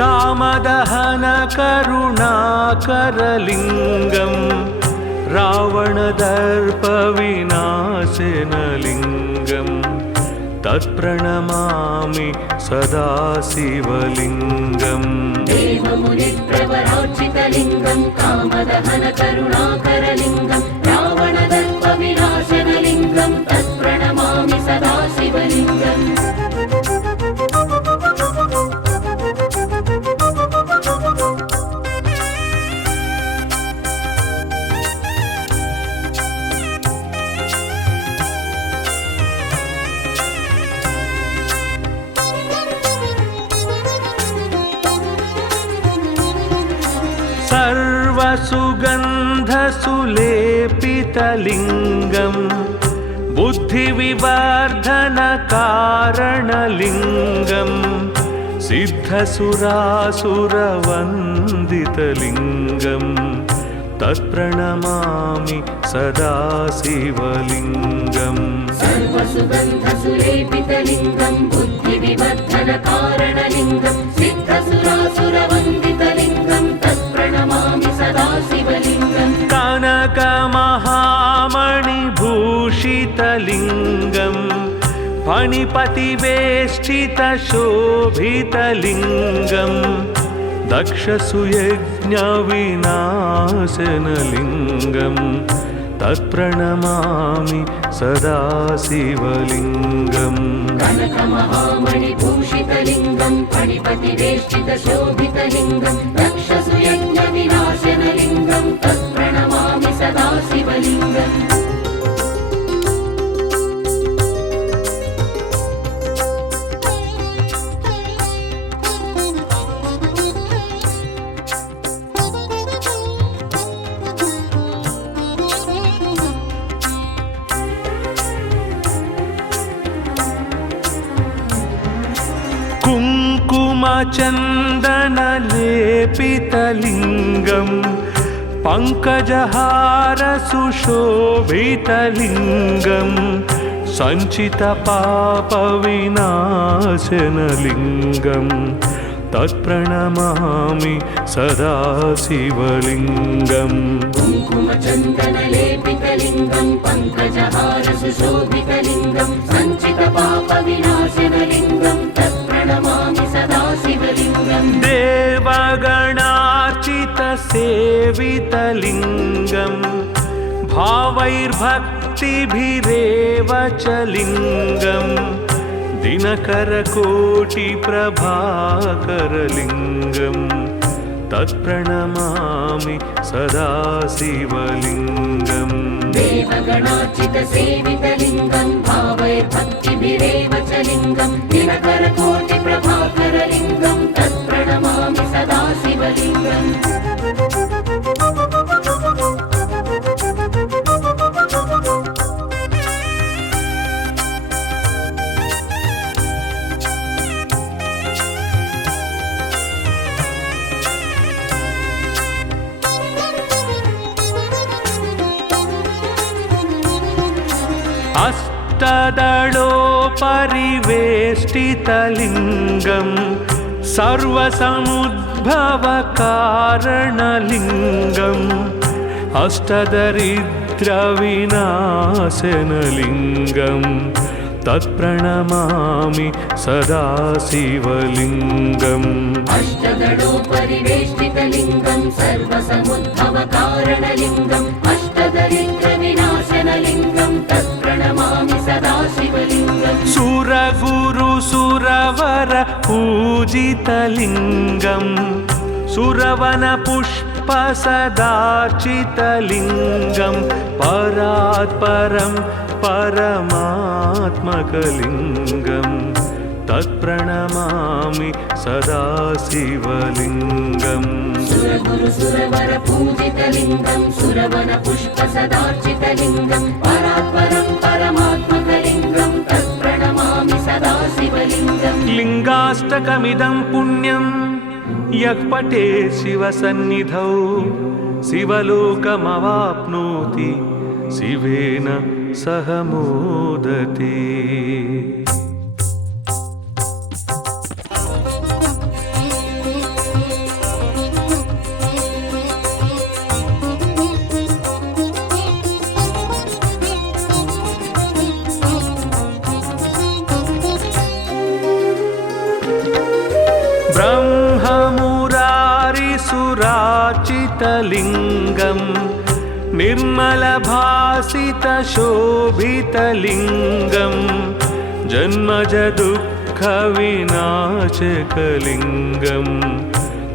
कामदहनकरुणाकरलिङ्गं रावणदर्पविनाशनलिङ्गं तत्प्रणमामि सदा शिवलिङ्गम् देवमुनिप्रवरार्चितलिङ्गं कामदहनकरुणाकरलिङ्गं रावणदर्पविनाशनलिङ्गं तत्प्रणमामि सदा शिवलिङ्गम् सर्वसुगन्धसुलेपितलिङ्गं बुद्धिविवर्धनकारणलिङ्गं सिद्धसुरासुरवन्दितलिङ्गं तत्प्रणमामि सदा शिवलिङ्गम् सर्वसुगन्धसुलेपितलिङ्गं बुद्धिविवर्धनकारणलिङ्गं सिद्धसुरासुरवन्दितलिङ्गं तत्प्रणमामि सदा शिवलिङ्गम् कनकमहामणिभूषितलिङ्गं फणिपतिवेष्टितशोभितलिङ्गं दक्षसुयज्ञविनाशनलिङ्गं तत्प्रणमामि सदा शिवलिङ्गम् कनकमहामणिभूषितलिङ्गं फणिपतिवेष्टितशोभितलिङ्गं दक्षसुयज्ञविनाशनलिङ्गं तत्प्रणमामि सदा शिवलिङ्गम् कुङ्कुमचन्दनलेपितलिङ्गं पङ्कजहारसुशोभितलिङ्गं सञ्चितपापविनाशनलिङ्गं तत्प्रणमामि सदा शिवलिङ्गम् कुङ्कुमचन्दनलेपितलिङ्गं पङ्कजहारसुशोभितलिङ्गं सञ्चितपापविनाशनलिङ्गं तत्प्रणमामि सदा शिवलिङ्गम् देवगणार्चितसेवितलिङ्गं भावैर्भक्तिभिरेव च लिङ्गं दिनकरकोटिप्रभाकरलिङ्गं तत्प्रणमामि सदा शिवलिङ्गम् देवगणार्चितसेवितलिङ्गं भावैर्भक्तिभिरेव च लिङ्गं दिनकरकोटिप्रभाकरलिङ्गं तत्प्रणमामि सदा शिवलिङ्गम् अष्टदलोपरिवेष्टितलिङ्गं सर्वसमुद्भवकारणलिङ्गम् अष्टदरिद्रविनाशनलिङ्गं तत्प्रणमामि सदा शिवलिङ्गम् अष्टदलोपरिवेष्टितलिङ्गं सर्वसमुद्भवकारणलिङ्गम् अष्टदरिद्रविनाशनलिङ्गं तत्प्रणमामि सदा शिवलिङ्गम् सुरगुरुसुरवर पूजितलिङ्गं सुरवनपुष्पसदार्चितलिङ्गं परात्परं परमात्मकलिङ्गं तत्प्रणमामि सदा शिवलिङ्गम् सुरगुरुसुरवर पूजितलिङ्गं सुरवनपुष्पसदार्चितलिङ्गं परात्परं परमात्मकलिङ्गं तत्प्रणमामि सदा शिवलिङ्गम् लिङ्गाष्टकमिदं पुण्यं यः पठे शिवसन्निधौ शिवलोकमवाप्नोति शिवेन सह मोदते। ब्रह्ममुरारिसुरार्चितलिङ्गं निर्मलभासितशोभितलिङ्गं जन्मजदुःखविनाशकलिङ्गं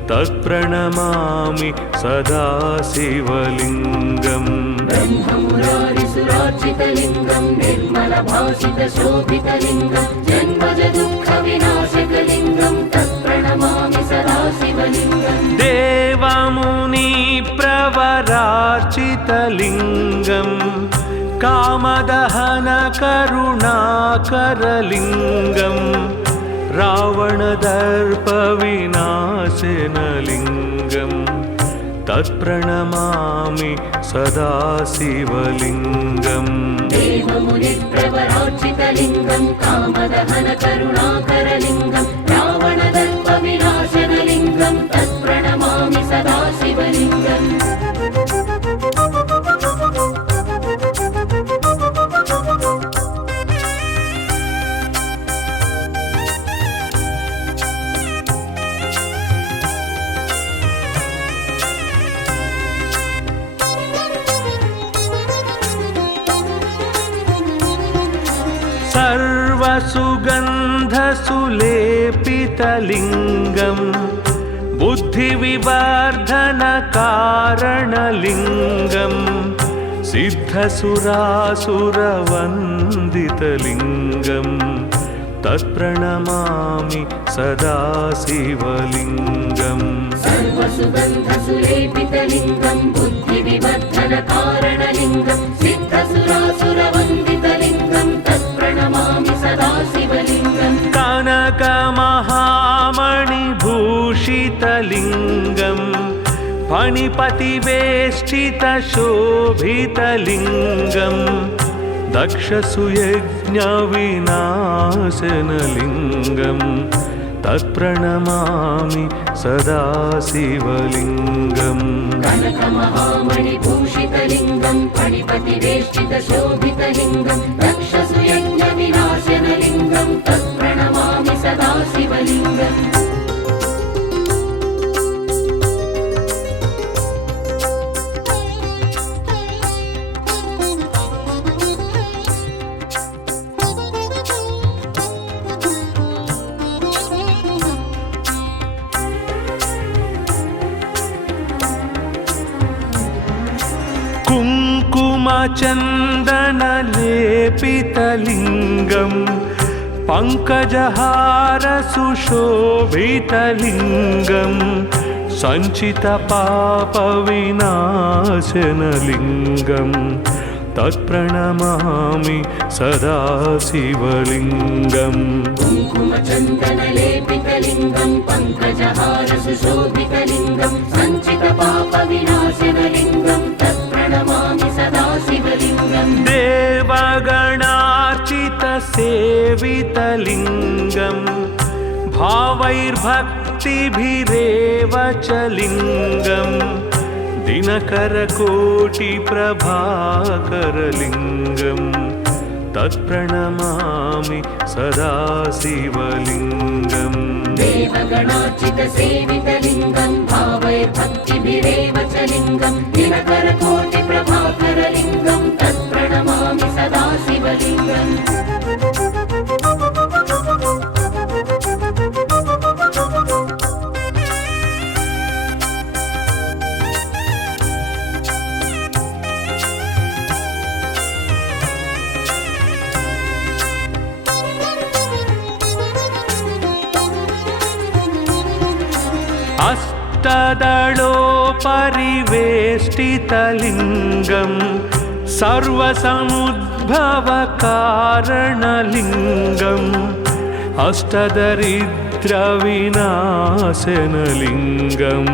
तत्प्रणमामि सदा शिवलिङ्गम् ब्रह्ममुरारिसुरार्चितलिङ्गं निर्मलभासितशोभितलिङ्गं जन्मजदुःखविनाशकलिङ्गं तत्प्रणमामि सदा शिवलिङ्गम् देवमुनिप्रवरार्चितलिङ्गं कामदहनकरुणाकरलिङ्गं रावणदर्पविनाशनलिङ्गं तत्प्रणमामि सदा शिवलिङ्गम् देवमुनिप्रवरार्चितलिङ्गं कामदहनकरुणाकरलिङ्गं रावणदर्पविनाशनलिङ्गं तत्प्रणमामि सदा शिवलिङ्गम् सर्वसुगन्धसुलेपितलिङ्गं बुद्धिविवर्धनकारणलिङ्गं सिद्धसुरासुरवन्दितलिङ्गं तत्प्रणमामि सदा शिवलिङ्गम् सर्वसुगन्धसुलेपितलिङ्गं बुद्धिविवर्धनकारणलिङ्गं सिद्धसुरासुरवन्दितलिङ्गं तत्प्रणमामि सदा शिवलिङ्गम् कनकमहामणिभूषितलिङ्गं फणिपतिवेष्टितशोभितलिङ्गं दक्षसुयज्ञविनाशनलिङ्गं तत्प्रणमामि सदा शिवलिङ्गम् कनकमहामणिभूषितलिङ्गं फणिपतिवेष्टितशोभितलिङ्गं दक्षसुयज्ञविनाशनलिङ्गं तत्प्रणमामि सदा शिवलिङ्गम् कुङ्कुमचन्दनलेपितलिङ्गं पङ्कजहारसुशोभितलिङ्गं सञ्चितपापविनाशनलिङ्गं तत्प्रणमामि सदा शिवलिङ्गम् कुङ्कुमचन्दनलेपितलिङ्गं पङ्कजहारसुशोभितलिङ्गं सञ्चितपापविनाशनलिङ्गं तत्प्रणमामि सदा शिवलिङ्गम् देवगणा सेवितलिङ्गं भावैर्भक्तिभिरेव च लिङ्गं दिनकरकोटिप्रभाकरलिङ्गं तत्प्रणमामि सदा शिवलिङ्गम् देवगणार्चितसेवितलिङ्गं भावैर्भक्तिभिरेव च लिङ्गं दिनकरकोटिप्रभाकरलिङ्गं तत्प्रणमामि सदा शिवलिङ्गम् अष्टदलोपरिवेष्टितलिङ्गं सर्वसमुद्भवकारणलिङ्गम् अष्टदरिद्रविनाशनलिङ्गं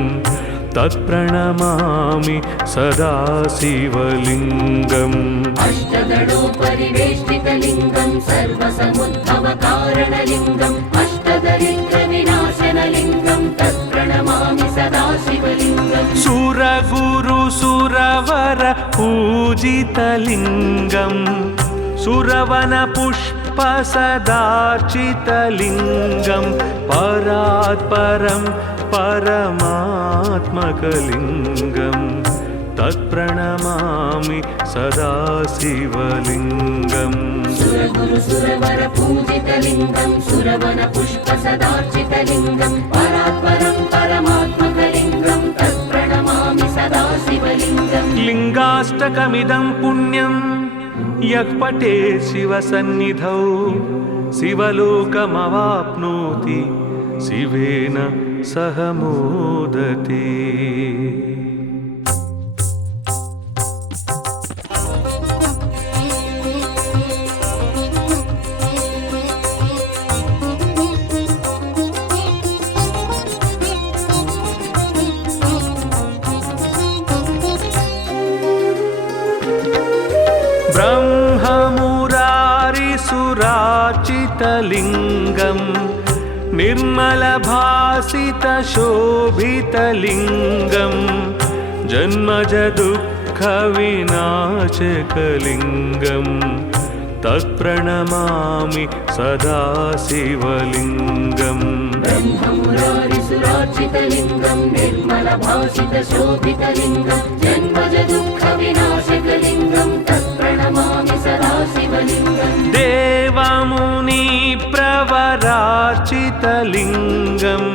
तत्प्रणमामि सदा शिवलिङ्गम् अष्टदलोपरिवेष्टितलिङ्गं सर्वसमुद्भवकारणलिङ्गम् अष्टदरिद्रविनाशनलिङ्गं तत्प्रणमामि सदा शिवलिङ्गम् सुरगुरुसुरवर पूजितलिङ्गं सुरवनपुष्पसदार्चितलिङ्गं परात्परं परमात्मकलिङ्गं तत्प्रणमामि सदा शिवलिङ्गम् सुरगुरुसुरवर पूजितलिङ्गं सुरवनपुष्पसदार्चितलिङ्गं परात्परं परमात्मकलिङ्गं तत्प्रणमामि सदा शिवलिङ्गम् लिङ्गाष्टकमिदं पुण्यं यः पठेत् शिवसन्निधौ शिवलोकमवाप्नोति शिवेन सह मोदते। ब्रह्ममुरारिसुरार्चितलिङ्गं निर्मलभासितशोभितलिङ्गं जन्मजदुःखविनाशकलिङ्गं तत्प्रणमामि सदा शिवलिङ्गम् ब्रह्ममुरारिसुरार्चितलिङ्गं निर्मलभासितशोभितलिङ्गं जन्मजदुःखविनाशकलिङ्गं तत्प्रणमामि सदा शिवलिङ्गम् देवमुनिप्रवरार्चितलिङ्गं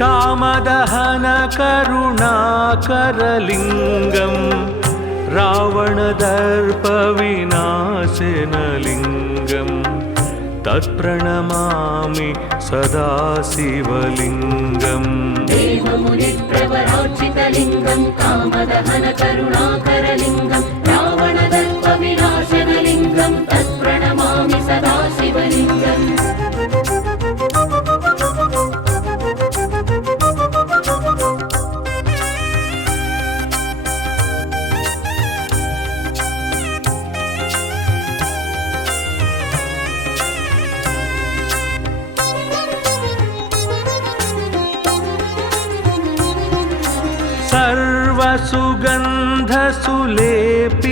कामदहनकरुणाकरलिङ्गं रावणदर्पविनाशनलिङ्गं तत्प्रणमामि सदा शिवलिङ्गम् देवमुनिप्रवरार्चितलिङ्गं कामदहनकरुणाकरलिङ्गं रावणदर्पविनाशनलिङ्गं तत्प्रणमामि सदा शिवलिङ्गम्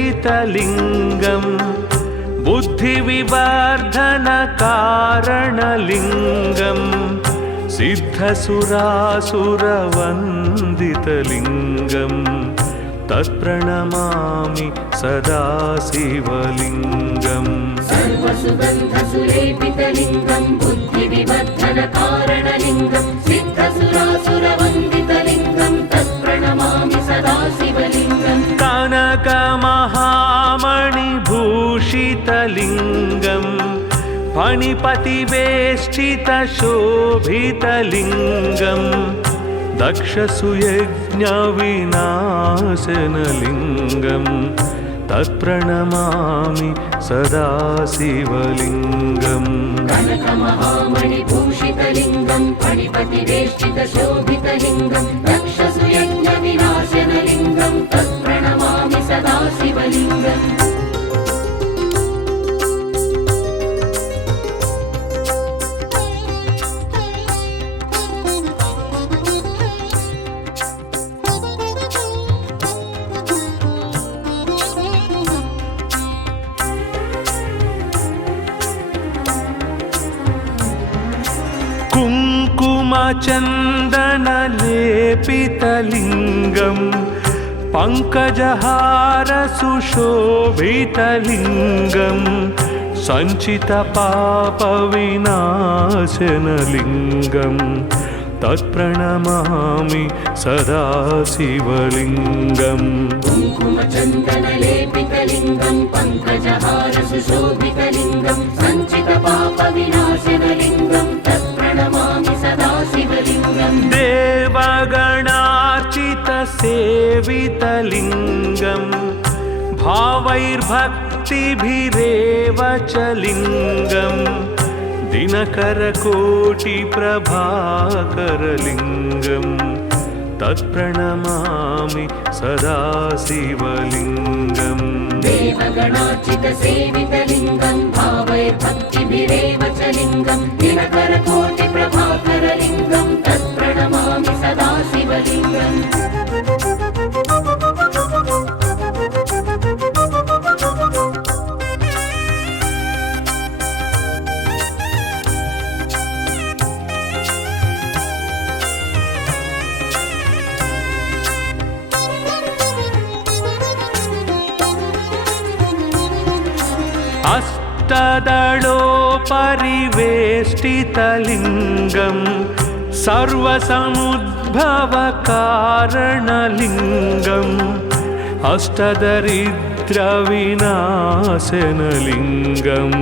सर्वसुगन्धसुलेपितलिङ्गं बुद्धिविवर्धनकारणलिङ्गं सिद्धसुरासुरवन्दितलिङ्गं तत्प्रणमामि सदा शिवलिङ्गम् सर्वसुगन्धसुलेपितलिङ्गं बुद्धिविवर्धनकारणलिङ्गं सिद्धसुरासुरवन्दितलिङ्गं तत्प्रणमामि सदा शिवलिङ्गम् कनकमहामणिभूषितलिङ्गं फणिपतिवेष्टितशोभितलिङ्गं दक्षसुयज्ञविनाशनलिङ्गं तत्प्रणमामि सदा शिवलिङ्गम् कनकमहामणिभूषितलिङ्गं फणिपतिवेष्टितशोभितलिङ्गं दक्षसुयज्ञविनाशनलिङ्गं तत्प्रणमामि सदा शिवलिङ्गम् कुङ्कुमचन्दनलेपितलिङ्गं पङ्कजहारसुशोभितलिङ्गं सञ्चितपापविनाशनलिङ्गं तत्प्रणमामि सदा शिवलिङ्गम् कुङ्कुमचन्दनलेपितलिङ्गं पङ्कजहारसुशोभितलिङ्गं सञ्चितपापविनाशनलिङ्गं तत्प्रणमामि सदा शिवलिङ्गम् देवगणार्चितसेवितलिङ्गं भावैर्भक्तिभिरेव च लिङ्गं दिनकरकोटिप्रभाकरलिङ्गं तत्प्रणमामि सदा शिवलिङ्गम् देवगणार्चितसेवितलिङ्गं भावैर्भक्तिभिरेव च लिङ्गं दिनकरकोटिप्रभाकरलिङ्गं तत्प्रणमामि सदा शिवलिङ्गम् अष्टदलोपरिवेष्टितलिङ्गं सर्वसमुद्भवकारणलिङ्गम् अष्टदरिद्रविनाशनलिङ्गं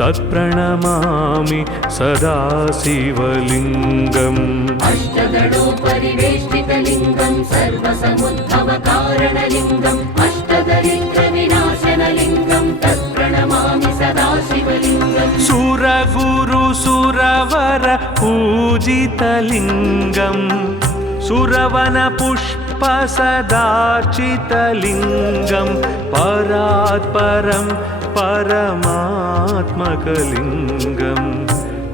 तत्प्रणमामि सदा शिवलिङ्गम् अष्टदलोपरिवेष्टितलिङ्गं सर्वसमुद्भवकारणलिङ्गम् अष्टदरिद्रविनाशनलिङ्गं तत्प्रणमामि सदा शिवलिङ्गम् सुरगुरुसुरवर पूजितलिङ्गं सुरवनपुष्पसदार्चितलिङ्गं परात्परं परमात्मकलिङ्गं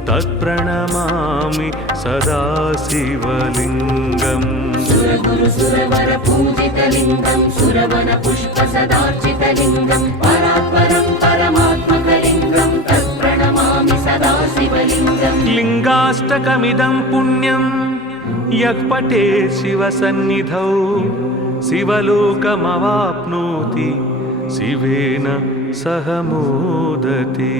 तत्प्रणमामि सदा शिवलिङ्गम् सुरगुरुसुरवर पूजितलिङ्गं सुरवनपुष्पसदार्चितलिङ्गं परात्परं परमात्मकलिङ्गं तत्प्रणमामि सदा शिवलिङ्गम् लिङ्गाष्टकमिदं पुण्यं यः पठेत् शिवसन्निधौ शिवलोकमवाप्नोति शिवेन सह मोदते।